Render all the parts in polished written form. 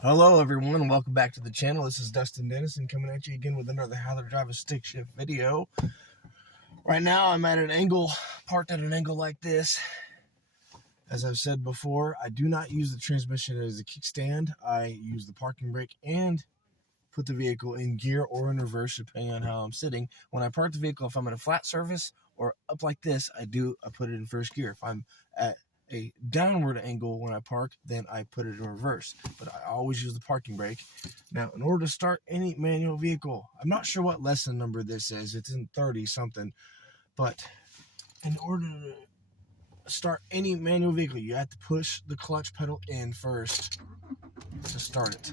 Hello everyone, and welcome back to the channel. This is Dustin Dennison coming at you again with another how to drive a stick shift video. Right now I'm at an angle, parked at an angle like this. As I've said before, I do not use the transmission as a kickstand. I use the parking brake and put the vehicle in gear or in reverse depending on how I'm sitting. When I park the vehicle, if I'm at a flat surface or up like this, I put it in first gear. If I'm at a downward angle when I park, then I put it in reverse, but I always use the parking brake. Now, in order to start any manual vehicle, I'm not sure what lesson number this is. It's in 30 something, but in order to start any manual vehicle, you have to push the clutch pedal in first to start it.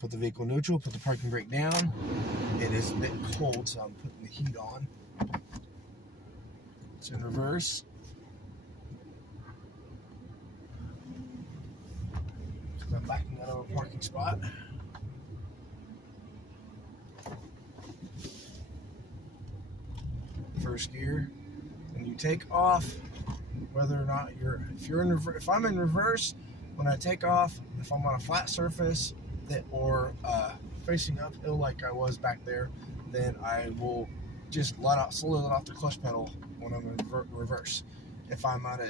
Put the vehicle neutral, put the parking brake down. It is a bit cold, so I'm putting the heat on. It's in reverse. I'm backing out of a parking spot. First gear. When you take off, whether or not if I'm in reverse, when I take off, if I'm on a flat surface or facing uphill like I was back there, then I will just slowly let off the clutch pedal when I'm in reverse. If I'm on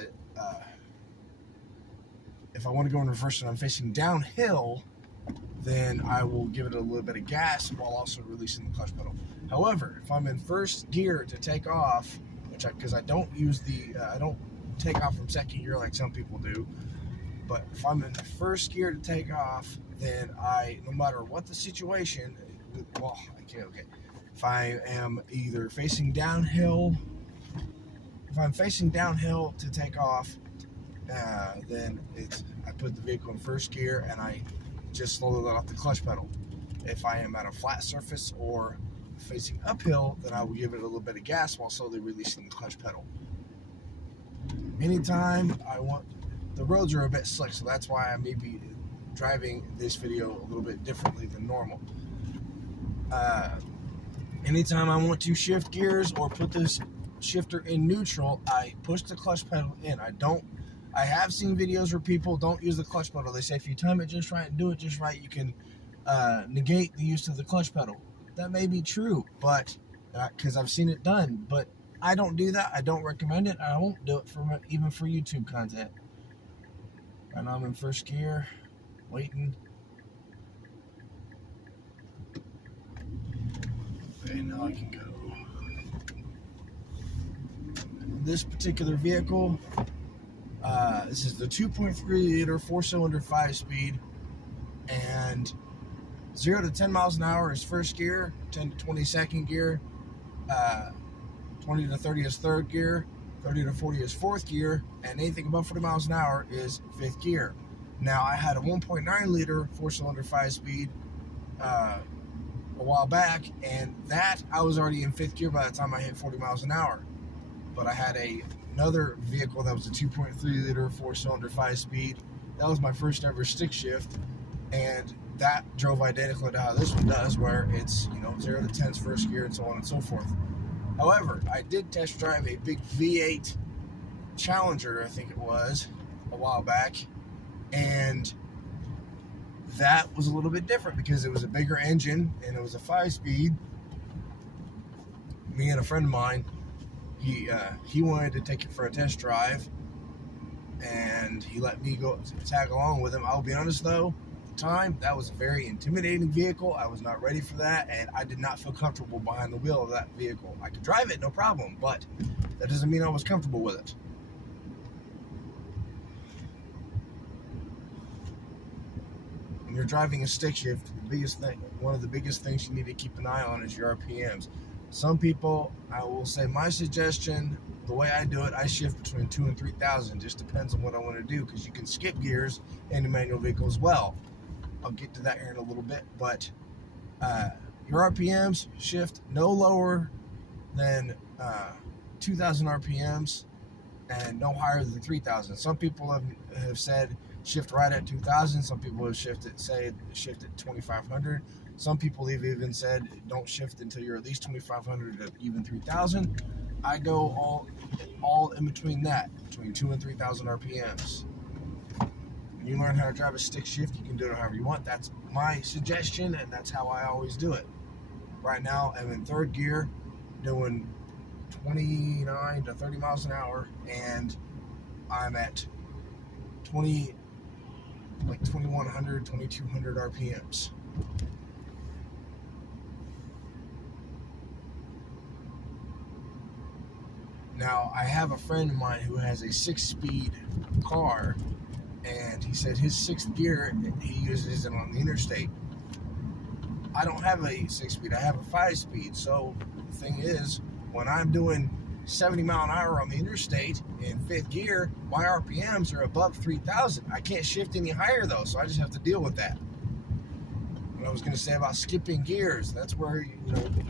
if I want to go in reverse and I'm facing downhill, then I will give it a little bit of gas while also releasing the clutch pedal. However, if I'm in first gear to take off, because I don't use I don't take off from second gear like some people do, but if I'm in the first gear to take off, then no matter what the situation, if I am either facing downhill, if I'm facing downhill to take off, then I put the vehicle in first gear and I just slowly let off the clutch pedal. If I am at a flat surface or facing uphill, then I will give it a little bit of gas while slowly releasing the clutch pedal. Anytime the roads are a bit slick, so that's why I may be driving this video a little bit differently than normal. Anytime I want to shift gears or put this shifter in neutral, I push the clutch pedal in. I have seen videos where people don't use the clutch pedal. They say if you time it just right and do it just right, you can negate the use of the clutch pedal. That may be true, but because I've seen it done, but I don't do that. I don't recommend it. I won't do it even for YouTube content. Right now I'm in first gear, waiting. Okay, now I can go. This particular vehicle, this is the 2.3 liter 4-cylinder 5-speed, and 0 to 10 miles an hour is first gear, 10 to 20 second gear, 20 to 30 is third gear, 30 to 40 is fourth gear, and anything above 40 miles an hour is fifth gear. Now, I had a 1.9 liter 4-cylinder 5-speed a while back, and that I was already in fifth gear by the time I hit 40 miles an hour. But I had another vehicle that was a 2.3 liter 4-cylinder 5-speed. That was my first ever stick shift, and that drove identical to how this one does, where it's 0 to 10's first gear and so on and so forth. However, I did test drive a big V8 Challenger, I think it was, a while back, and that was a little bit different because it was a bigger engine and it was a 5-speed. Me and a friend of mine, he wanted to take it for a test drive, and he let me go tag along with him. I'll be honest though, at the time, that was a very intimidating vehicle. I was not ready for that, and I did not feel comfortable behind the wheel of that vehicle. I could drive it, no problem, but that doesn't mean I was comfortable with it. When you're driving a stick shift, one of the biggest things you need to keep an eye on is your RPMs. Some people, I will say my suggestion, the way I do it, I shift between 2,000 and 3,000. Just depends on what I want to do, because you can skip gears in a manual vehicle as well. I'll get to that here in a little bit, but your RPMs shift no lower than 2,000 RPMs and no higher than 3,000. Some people have said shift right at 2,000. Some people have shift at 2,500. Some people have even said don't shift until you're at least 2,500 to even 3,000. I go all in between that, between 2,000 and 3,000 RPMs. when you learn how to drive a stick shift, you can do it however you want. That's my suggestion, and that's how I always do it. Right now, I'm in third gear, doing 29 to 30 miles an hour, and I'm at 2100, 2200 RPMs. Now, I have a friend of mine who has a 6-speed car, and he said his 6th gear, he uses it on the interstate. I don't have a 6-speed, I have a 5-speed. So the thing is, when I'm doing 70 mile an hour on the interstate in 5th gear, my RPMs are above 3,000. I can't shift any higher though, so I just have to deal with that. What I was going to say about skipping gears, that's where you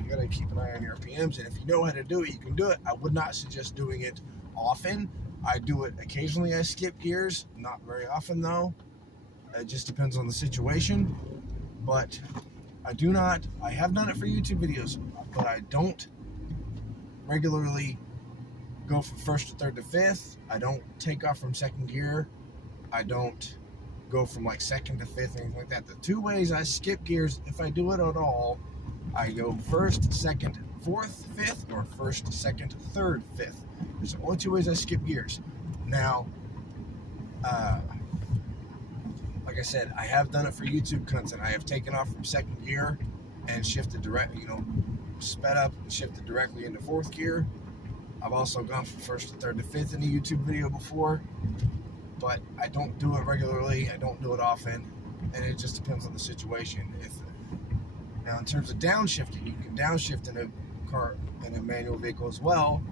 got to keep an eye on your RPMs, and if you know how to do it, you can do it. I would not suggest doing it often. I do it occasionally. I skip gears, not very often though. It just depends on the situation. But I have done it for YouTube videos, but I don't regularly go from 1st to 3rd to 5th. I don't take off from 2nd gear. I don't go from like 2nd to 5th, anything like that. The 2 ways I skip gears, if I do it at all, I go 1st, 2nd, 4th, 5th, or 1st, 2nd, 3rd, 5th. There's only 2 ways I skip gears. Now, like I said, I have done it for YouTube content. I have taken off from 2nd gear and shifted sped up and shifted directly into 4th gear. I've also gone from 1st to 3rd to 5th in a YouTube video before, but I don't do it regularly. I don't do it often, and it just depends on the situation. Now, in terms of downshifting, you can downshift in a car, in a manual vehicle as well.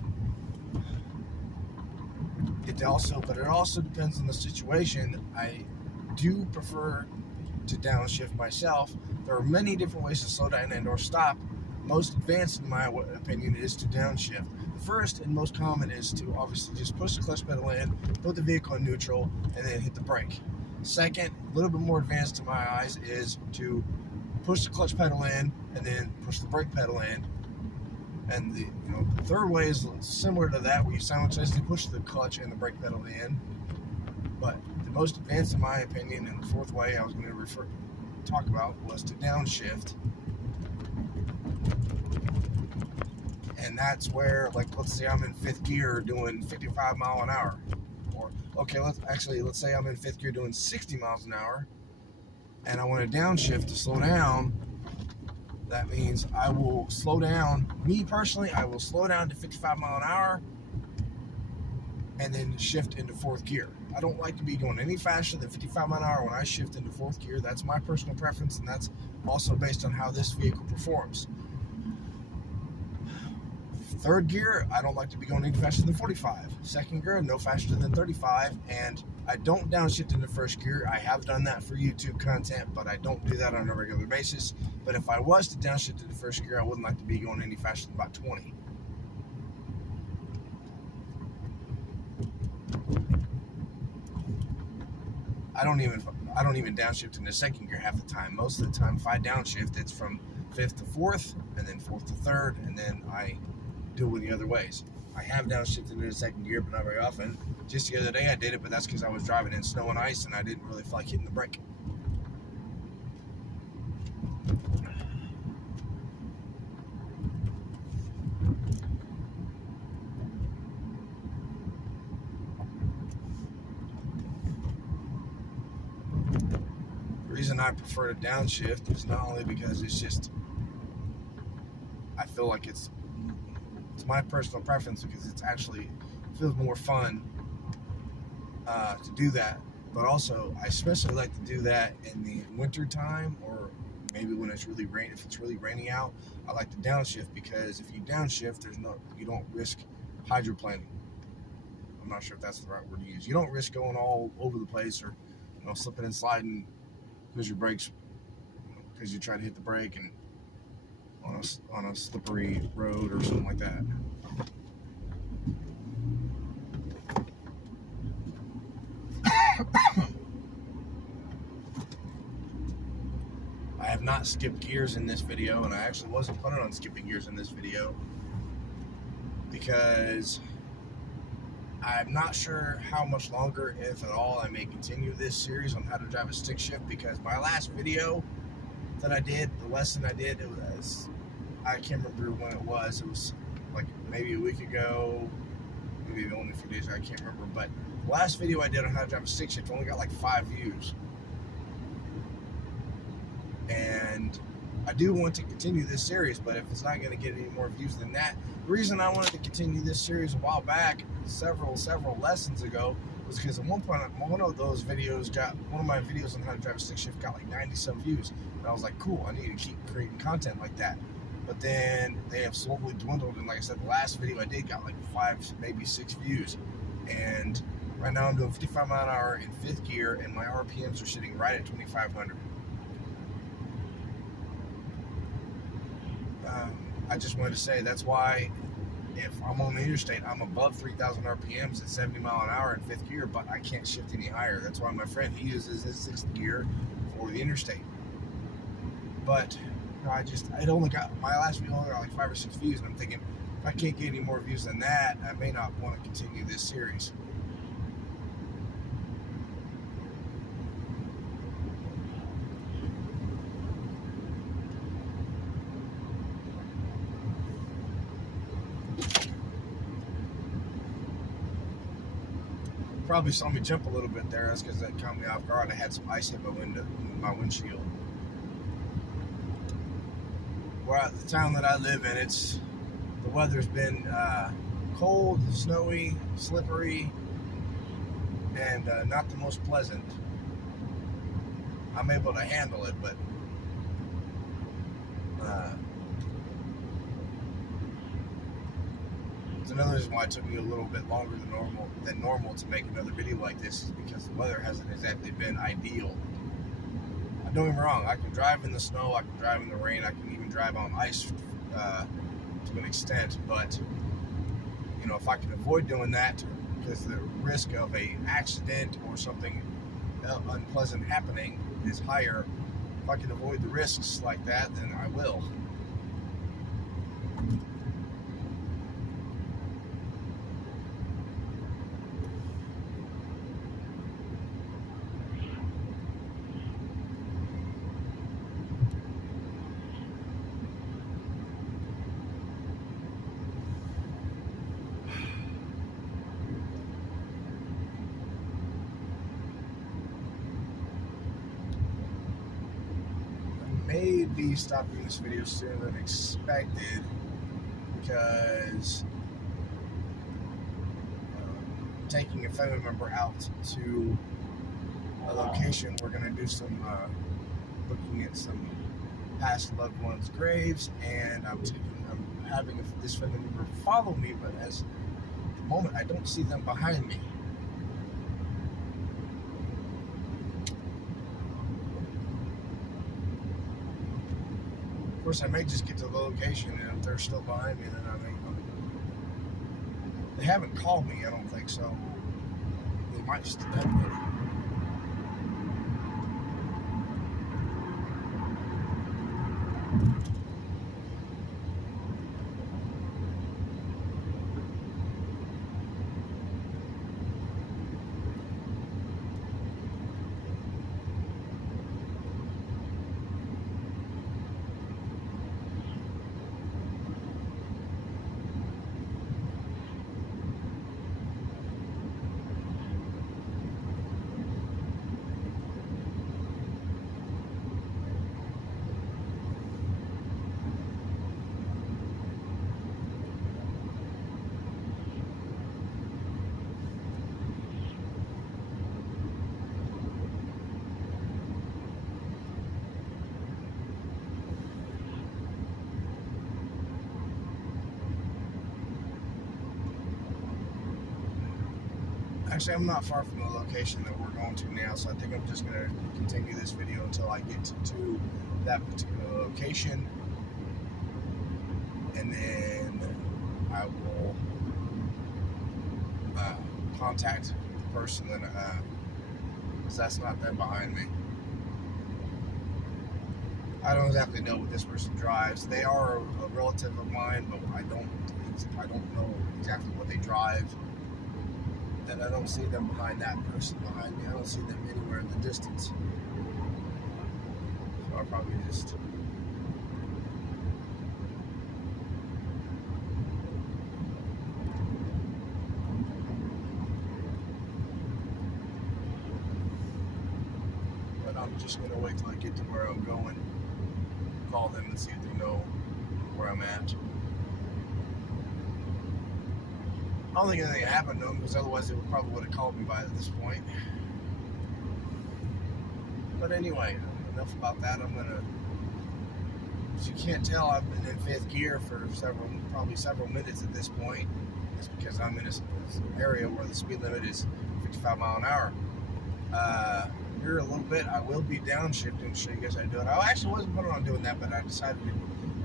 It also depends on the situation. I do prefer to downshift myself. There are many different ways to slow down and or stop. Most advanced, in my opinion, is to downshift. The first and most common is to obviously just push the clutch pedal in, put the vehicle in neutral, and then hit the brake. Second, a little bit more advanced to my eyes, is to push the clutch pedal in and then push the brake pedal in. And the third way is similar to that, where you simultaneously push the clutch and the brake pedal in. But the most advanced, in my opinion, and the fourth way I was going to talk about was to downshift. And that's where, like, let's say I'm in 5th gear doing 55 mile an hour. Or, okay, let's say I'm in 5th gear doing 60 miles an hour, and I want to downshift to slow down. That means I will slow down. Me personally, I will slow down to 55 mile an hour and then shift into 4th gear. I don't like to be going any faster than 55 mile an hour when I shift into 4th gear. That's my personal preference, and that's also based on how this vehicle performs. 3rd gear, I don't like to be going any faster than 45. 2nd gear, no faster than 35. And I don't downshift into 1st gear. I have done that for YouTube content, but I don't do that on a regular basis. But if I was to downshift into 1st gear, I wouldn't like to be going any faster than about 20. I don't even downshift into 2nd gear half the time. Most of the time, if I downshift, it's from 5th to 4th, and then 4th to 3rd, and then I do it the other ways. I have downshifted into 2nd gear, but not very often. Just the other day I did it, but that's because I was driving in snow and ice, and I didn't really feel like hitting the brake. The reason I prefer to downshift is not only because it's just, I feel like it's my personal preference, because it's actually feels more fun to do that, but also I especially like to do that in the winter time, or maybe when it's really rain. If it's really raining out, I like to downshift, because if you downshift, you don't risk hydroplaning. I'm not sure if that's the right word to use. You don't risk going all over the place, or slipping and sliding because your brakes, because you try to hit the brake and on a slippery road or something like that. I have not skipped gears in this video, and I actually wasn't planning on skipping gears in this video, because I'm not sure how much longer, if at all, I may continue this series on how to drive a stick shift, because my last video that I did, the lesson I did, it was, I can't remember when it was like maybe a week ago, maybe only a few days ago, I can't remember, but the last video I did on how to drive a stick shift only got like 5 views. And I do want to continue this series, but if it's not going to get any more views than that, the reason I wanted to continue this series a while back, several lessons ago, was because at one point, one of my videos on how to drive a stick shift got like 90 some views, and I was like, cool, I need to keep creating content like that. But then they have slowly dwindled, and like I said, the last video I did got like 5, maybe 6 views, and right now I'm doing 55 mile an hour in 5th gear, and my RPMs are sitting right at 2,500. I just wanted to say that's why if I'm on the interstate, I'm above 3,000 RPMs at 70 mile an hour in 5th gear, but I can't shift any higher. That's why my friend, he uses his 6th gear for the interstate. But my last video only got like 5 or 6 views, and I'm thinking, if I can't get any more views than that, I may not want to continue this series. Probably saw me jump a little bit there. That's because that caught me off guard. I had some ice hit my windshield. Well, the town that I live in, the weather's been cold, snowy, slippery, and not the most pleasant. I'm able to handle it, but another reason why it took me a little bit longer than normal to make another video like this is because the weather hasn't exactly been ideal. Don't get me wrong, I can drive in the snow, I can drive in the rain, I can even drive on ice to an extent, but if I can avoid doing that, because the risk of an accident or something unpleasant happening is higher, if I can avoid the risks like that, then I will. Maybe stopping this video sooner than expected because taking a family member out to a location, we're going to do some looking at some past loved ones' graves, and I'm having this family member follow me, but at the moment I don't see them behind me. Of course, I may just get to the location, and if they're still behind me, then they haven't called me, I don't think, so they might just step in. Actually, I'm not far from the location that we're going to now, so I think I'm just going to continue this video until I get to that particular location, and then I will contact the person that, because that's not them behind me. I don't exactly know what this person drives. They are a relative of mine, but I don't know exactly what they drive. and I don't see them behind that person behind me. I don't see them anywhere in the distance. So I'll probably just... But I'm just going to wait till I get to where I'm going. Call them and see if they know where I'm at. I don't think anything happened to them, because otherwise they probably would have called me by this point. But anyway, enough about that. I'm gonna, as you can't tell, I've been in 5th gear for probably several minutes at this point. It's because I'm in this area where the speed limit is 55 miles an hour. Here a little bit, I will be downshifting to show you guys how to do it. I actually wasn't planning on doing that, but I decided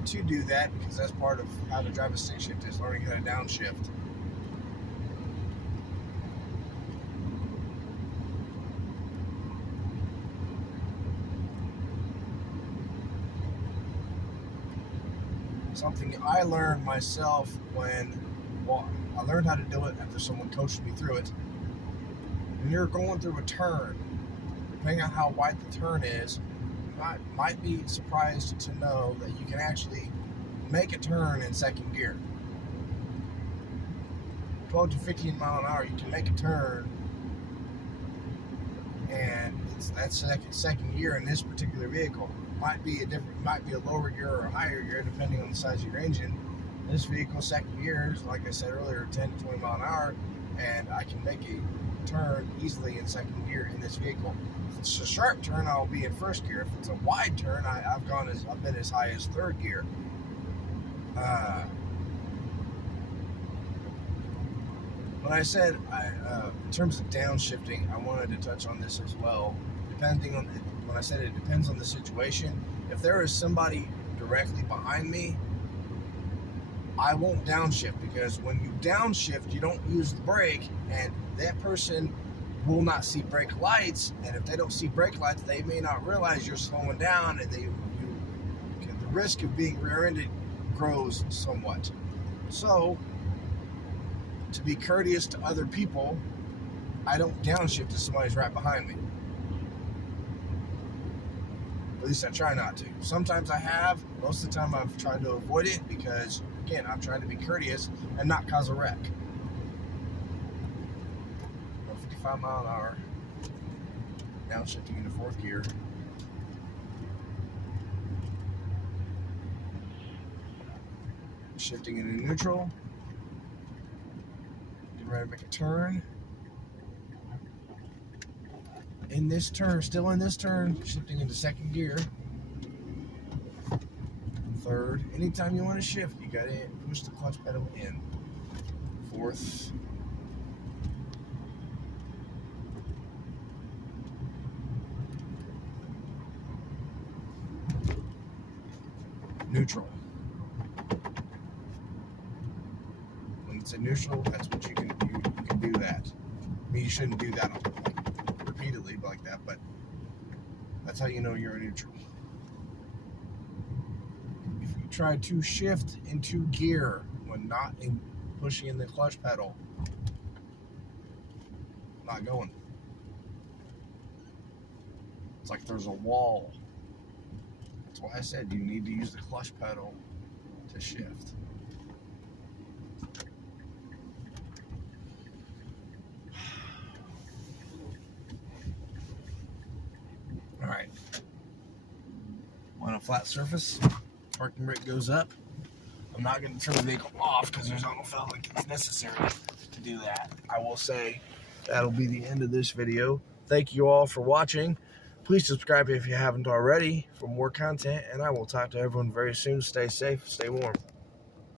to do that because that's part of how to drive a stick shift, is learning how to downshift. Something I learned myself I learned how to do it after someone coached me through it. When you're going through a turn, depending on how wide the turn is, you might be surprised to know that you can actually make a turn in 2nd gear. 12 to 15 mile an hour, you can make a turn, and that's second gear in this particular vehicle. Might be a lower gear or a higher gear depending on the size of your engine. This vehicle, 2nd gear, is, like I said earlier, 10 to 20 mile an hour, and I can make a turn easily in 2nd gear in this vehicle. If it's a sharp turn, I'll be in 1st gear. If it's a wide turn, I've been as high as 3rd gear. When I said in terms of downshifting, I wanted to touch on this as well. When I said it depends on the situation, if there is somebody directly behind me, I won't downshift, because when you downshift, you don't use the brake, and that person will not see brake lights, and if they don't see brake lights, they may not realize you're slowing down, and the risk of being rear-ended grows somewhat. So, to be courteous to other people, I don't downshift if somebody's right behind me. At least I try not to. Sometimes I have. Most of the time I've tried to avoid it because, again, I'm trying to be courteous and not cause a wreck. 55 mile an hour. Downshifting into 4th gear. Shifting into neutral. Getting ready to make a turn. Still in this turn, shifting into 2nd gear. 3rd. Anytime you want to shift, you gotta push the clutch pedal in. 4th. Neutral. When it's in neutral, that's what you can do that. I mean, you shouldn't do that repeatedly like that, but that's how you know you're in neutral. If you try to shift into gear when not pushing in the clutch pedal, not going. It's like there's a wall. That's why I said you need to use the clutch pedal to shift. Alright. On a flat surface, parking brake goes up. I'm not going to turn the vehicle off because I don't feel like it's necessary to do that. I will say that'll be the end of this video. Thank you all for watching. Please subscribe if you haven't already for more content, and I will talk to everyone very soon. Stay safe, stay warm.